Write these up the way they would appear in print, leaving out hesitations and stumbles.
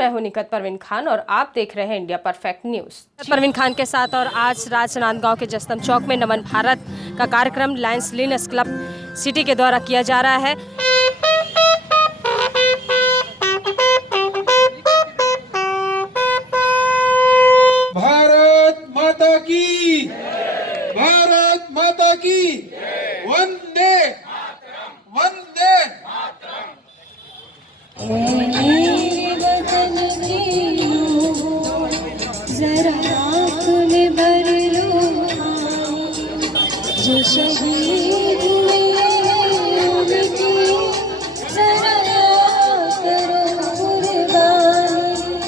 मैं हूं निखत परवीन खान और आप देख रहे हैं India perfect news. Parveen Khan के साथ और आज राजनांदगांव के जसदम चौक में नमन भारत का कार्यक्रम लायंस लिनस क्लब सिटी के द्वारा किया जा रहा है। भारत माता की, भारत माता की, वंदे वंदे। जरा आँख में भर लो जो शहीद हुए उनकी, जरा करो कुर्बानी।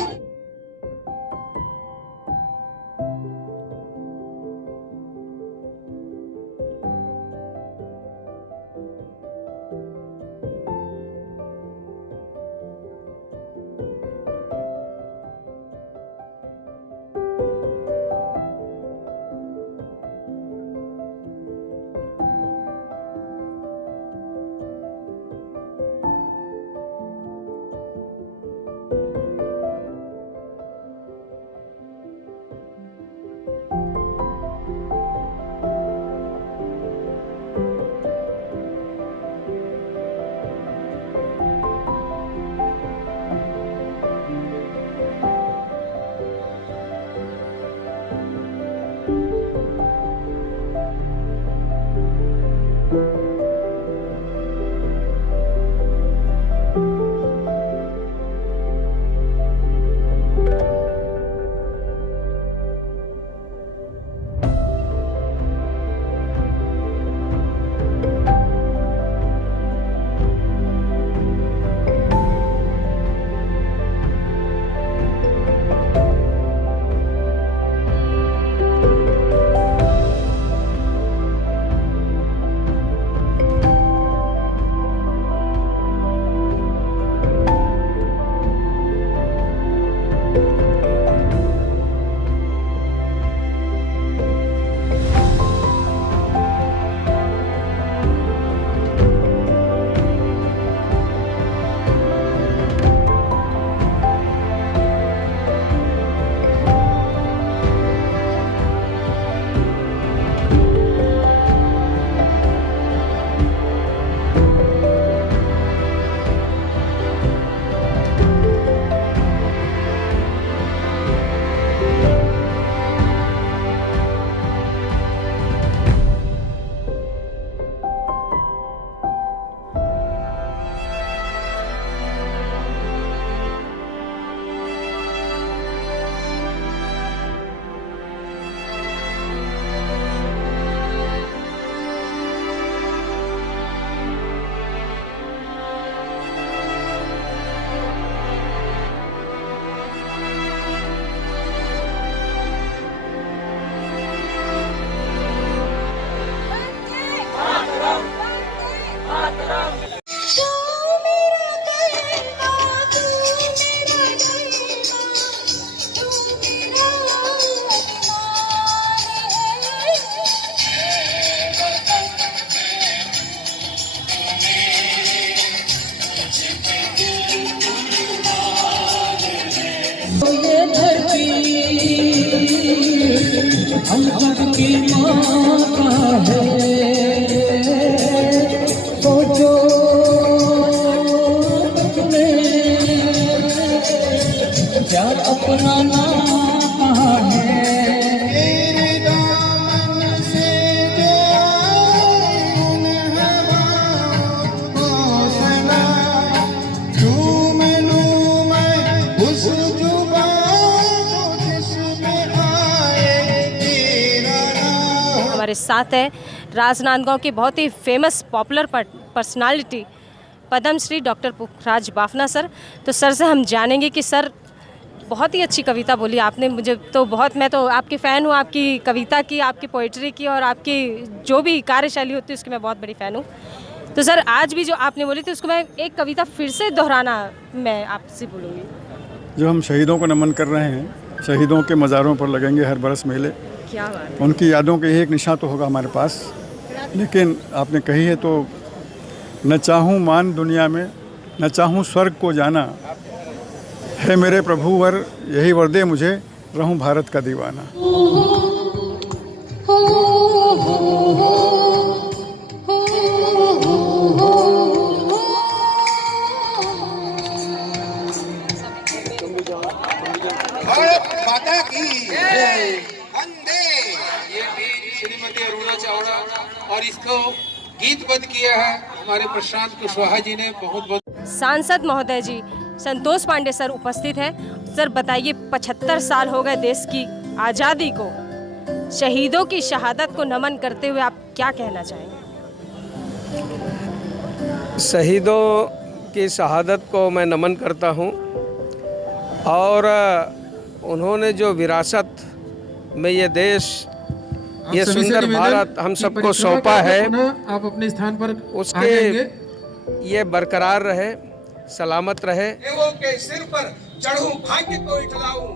हम सबकी माता है, सोचो अपने क्या अपना नाम है। तेरे दामन से जो उन हवाओं को सना, झूम लूं मैं उस जुबान जिसमें आए तेरा नाम। हमारे साथ है राजनांदगांव की बहुत ही famous popular personality Padma Shri doctor Pukhraj Bafna sir. तो सर से हम जानेंगे कि सर बहुत ही अच्छी कविता बोली आपने, मुझे तो बहुत, मैं तो आपकी फ़ैन हूँ, आपकी कविता की, आपकी पोइट्री की और आपकी जो भी कार्यशैली होती है उसकी मैं बहुत बड़ी फ़ैन हूँ। तो सर आज भी जो आपने बोली थी उसको मैं एक कविता फिर से दोहराना मैं आपसे बोलूँगी। जो हम शहीदों को नमन कर रहे हैं, शहीदों के मज़ारों पर लगेंगे हर बरस मेले। क्या बात, उनकी यादों के एक निशान तो होगा हमारे पास, लेकिन आपने कही है तो न चाहूँ मान दुनिया में, न चाहूँ स्वर्ग को जाना, है मेरे प्रभु वर यही वर दे मुझे, रहूं भारत का दीवाना। भारत माता की जय। वंदे। ये भी श्रीमती अरुणा चावड़ा और इसको गीतबद्ध किया है हमारे प्रशांत कुशवाहा जी ने। बहुत बहुत सांसद महोदय जी संतोष पांडे सर उपस्थित है। सर बताइए, 75 साल हो गए देश की आज़ादी को, शहीदों की शहादत को नमन करते हुए आप क्या कहना चाहेंगे? शहीदों की शहादत को मैं नमन करता हूँ और उन्होंने जो विरासत में ये देश, ये सुंदर भारत हम सबको सौंपा है, आप अपने स्थान पर उसके ये बरकरार रहे, सलामत रहे। देवों के सिर पर चढ़ूं भाग्य को इठलाऊं,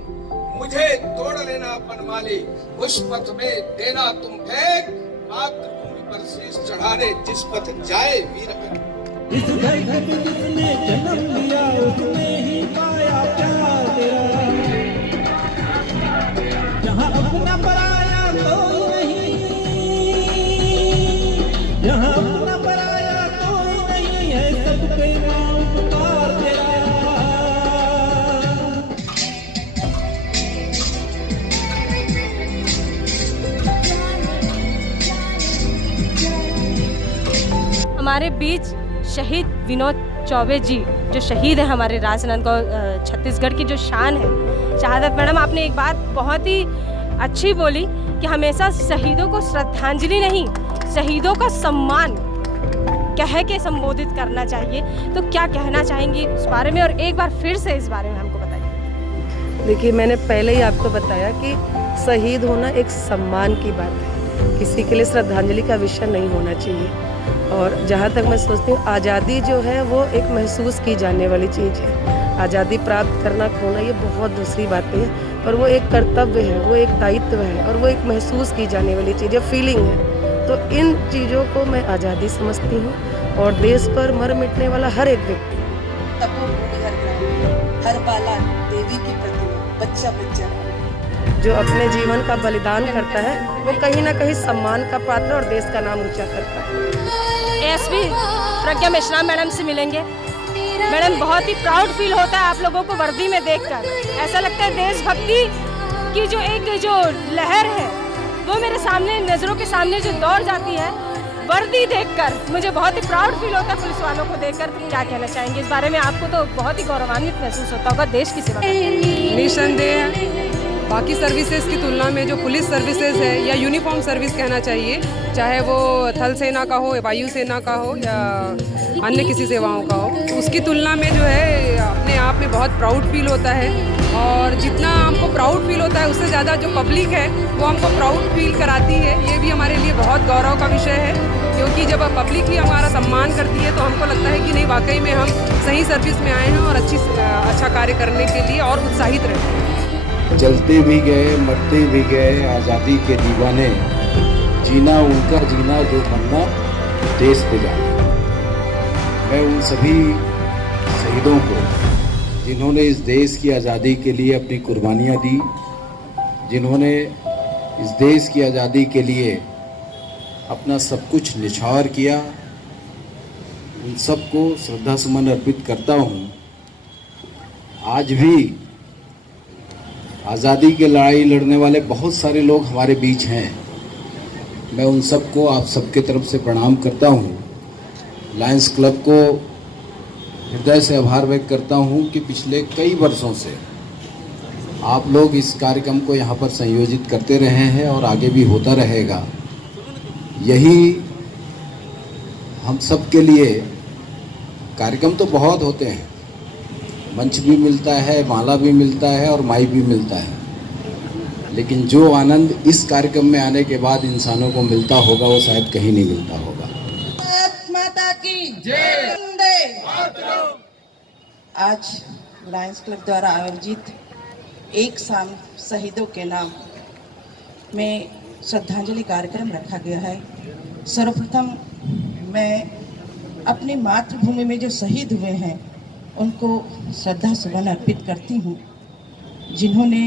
मुझे तोड़ लेना बनमाली, उस पथ में देना तुम फेंक, मातृभूमि पर शीश चढ़ाने जिस पथ जाए वीर। इस धरती पे जिसने जन्म लिया उसने ही पाया प्यार तेरा, जहाँ अपना पराया कोई नहीं, जहाँ अपना पराया कोई नहीं है, सबके नाम पुकार तेरा। हमारे बीच शहीद विनोद चौबे जी जो शहीद है हमारे राजनांदगांव छत्तीसगढ़ की जो शान है। शहादत मैडम, आपने एक बात बहुत ही अच्छी बोली कि हमेशा शहीदों को श्रद्धांजलि नहीं, शहीदों का सम्मान कह के संबोधित करना चाहिए। तो क्या कहना चाहेंगी इस बारे में, और एक बार फिर से इस बारे में हमको बताइए। देखिए, मैंने पहले ही आपको बताया कि शहीद होना एक सम्मान की बात है, किसी के लिए श्रद्धांजलि का विषय नहीं होना चाहिए। और जहाँ तक मैं सोचती हूँ, आज़ादी जो है वो एक महसूस की जाने वाली चीज़ है। आज़ादी प्राप्त करना खोना ये बहुत दूसरी बातें हैं, पर वो एक कर्तव्य है, वो एक दायित्व है और वो एक महसूस की जाने वाली चीज़ है, फीलिंग है। तो इन चीज़ों को मैं आज़ादी समझती हूँ। और देश पर मर मिटने वाला हर एक व्यक्ति, तपोभूमि हर ग्राम, हर बाला देवी की प्रतिमा, बच्चा बच्चा जो अपने जीवन का बलिदान करता है, वो कहीं ना कहीं सम्मान का पात्र और देश का नाम ऊंचा करता है। एसपी प्रज्ञा मेश्राम मैडम से मिलेंगे। मैडम, बहुत ही प्राउड फील होता है आप लोगों को वर्दी में देखकर। ऐसा लगता है देशभक्ति की जो एक लहर है वो मेरे सामने, नज़रों के सामने जो दौड़ जाती है वर्दी देखकर, मुझे बहुत ही प्राउड फील होता है पुलिस वालों को देखकर। क्या कहना चाहेंगे इस बारे में? आपको तो बहुत ही गौरवान्वित महसूस होता होगा देश की सेवा करके। निसंदेह बाकी सर्विसेज की तुलना में जो पुलिस सर्विसेज है, या यूनिफॉर्म सर्विस कहना चाहिए, चाहे वो थल सेना का हो, वायु सेना का हो या अन्य किसी सेवाओं का हो, तो उसकी तुलना में जो है अपने आप में बहुत प्राउड फील होता है। और जितना हमको प्राउड फील होता है उससे ज़्यादा जो पब्लिक है वो हमको प्राउड फील कराती है। ये भी हमारे लिए बहुत गौरव का विषय है, क्योंकि जब पब्लिक ही हमारा सम्मान करती है तो हमको लगता है कि नहीं, वाकई में हम सही सर्विस में आए हैं और अच्छा कार्य करने के लिए और उत्साहित रहते हैं। चलते भी गए, मरते भी गए, आज़ादी के दीवाने, जीना उनका जीना जो बनना देश पे जाना। मैं उन सभी शहीदों को जिन्होंने इस देश की आज़ादी के लिए अपनी कुर्बानियाँ दी, जिन्होंने इस देश की आज़ादी के लिए अपना सब कुछ निछावर किया, उन सबको श्रद्धा सुमन अर्पित करता हूँ। आज भी आज़ादी की लड़ाई लड़ने वाले बहुत सारे लोग हमारे बीच हैं। मैं उन सबको, आप सबके तरफ से प्रणाम करता हूँ। लायंस क्लब को हृदय से आभार व्यक्त करता हूँ कि पिछले कई वर्षों से आप लोग इस कार्यक्रम को यहाँ पर संयोजित करते रहे हैं और आगे भी होता रहेगा। यही हम सब के लिए, कार्यक्रम तो बहुत होते हैं, मंच भी मिलता है, माला भी मिलता है और माइक भी मिलता है, लेकिन जो आनंद इस कार्यक्रम में आने के बाद इंसानों को मिलता होगा वो शायद कहीं नहीं मिलता होगा। भारत माता की जय। आज लायंस क्लब द्वारा आयोजित एक शाम शहीदों के नाम में श्रद्धांजलि कार्यक्रम रखा गया है। सर्वप्रथम मैं अपनी मातृभूमि में जो शहीद हुए हैं उनको श्रद्धा सुमन अर्पित करती हूँ, जिन्होंने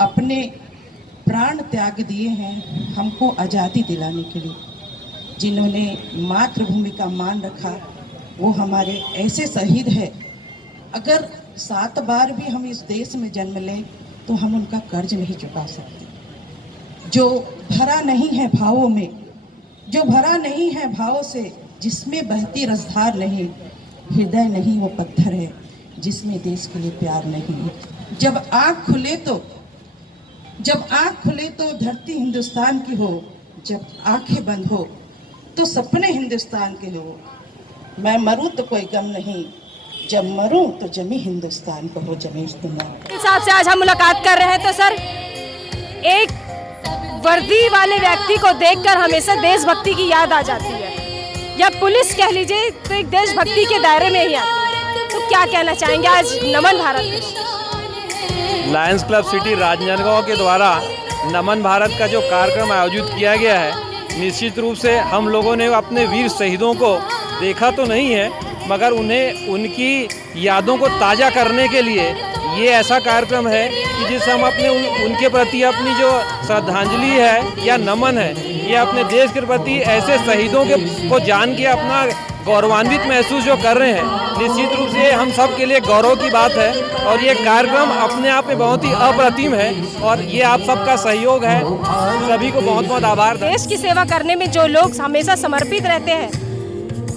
अपने प्राण त्याग दिए हैं हमको आज़ादी दिलाने के लिए। जिन्होंने मातृभूमि का मान रखा, वो हमारे ऐसे शहीद हैं। अगर 7 बार भी हम इस देश में जन्म लें तो हम उनका कर्ज नहीं चुका सकते। जो भरा नहीं है भावों में, जो भरा नहीं है भावों से, जिसमें बहती रसधार नहीं, हृदय नहीं वो पत्थर है जिसमें देश के लिए प्यार नहीं। जब आँख खुले तो धरती हिंदुस्तान की हो, जब आंखें बंद हो तो सपने हिंदुस्तान के हो। मैं मरूं तो कोई गम नहीं, जब मरूं तो जमी हिंदुस्तान को हो, जमी इस दुनिया। साहब से आज हम मुलाकात कर रहे हैं तो सर, एक वर्दी वाले व्यक्ति को देखकर हमेशा देशभक्ति की याद आ जाती है, या पुलिस कह लीजिए तो एक देशभक्ति के दायरे में ही आती है। तो क्या कहना चाहेंगे आज नमन भारत? लायंस क्लब सिटी राजनांदगांव के द्वारा नमन भारत का जो कार्यक्रम आयोजित किया गया है, निश्चित रूप से हम लोगों ने अपने वीर शहीदों को देखा तो नहीं है, मगर उन्हें उनकी यादों को ताज़ा करने के लिए ये ऐसा कार्यक्रम है कि जिससे हम अपने उनके प्रति अपनी जो श्रद्धांजलि है या नमन है, ये अपने देश के प्रति ऐसे शहीदों को जान के अपना गौरवान्वित महसूस जो कर रहे हैं, निश्चित रूप से हम सब के लिए गौरव की बात है। और ये कार्यक्रम अपने आप में बहुत ही अप्रतिम है और ये आप सबका सहयोग है, सभी को बहुत बहुत आभार। देश की सेवा करने में जो लोग हमेशा समर्पित रहते हैं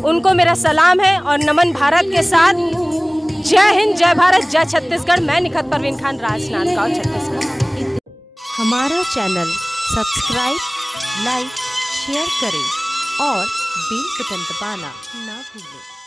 उनको मेरा सलाम है। और नमन भारत के साथ जय हिंद, जय भारत, जय छत्तीसगढ़। मैं निखत परवीन खान, राजनांदगांव, छत्तीसगढ़। हमारा चैनल सब्सक्राइब, लाइक, शेयर करें और बेल बटन दबाना ना भूलें।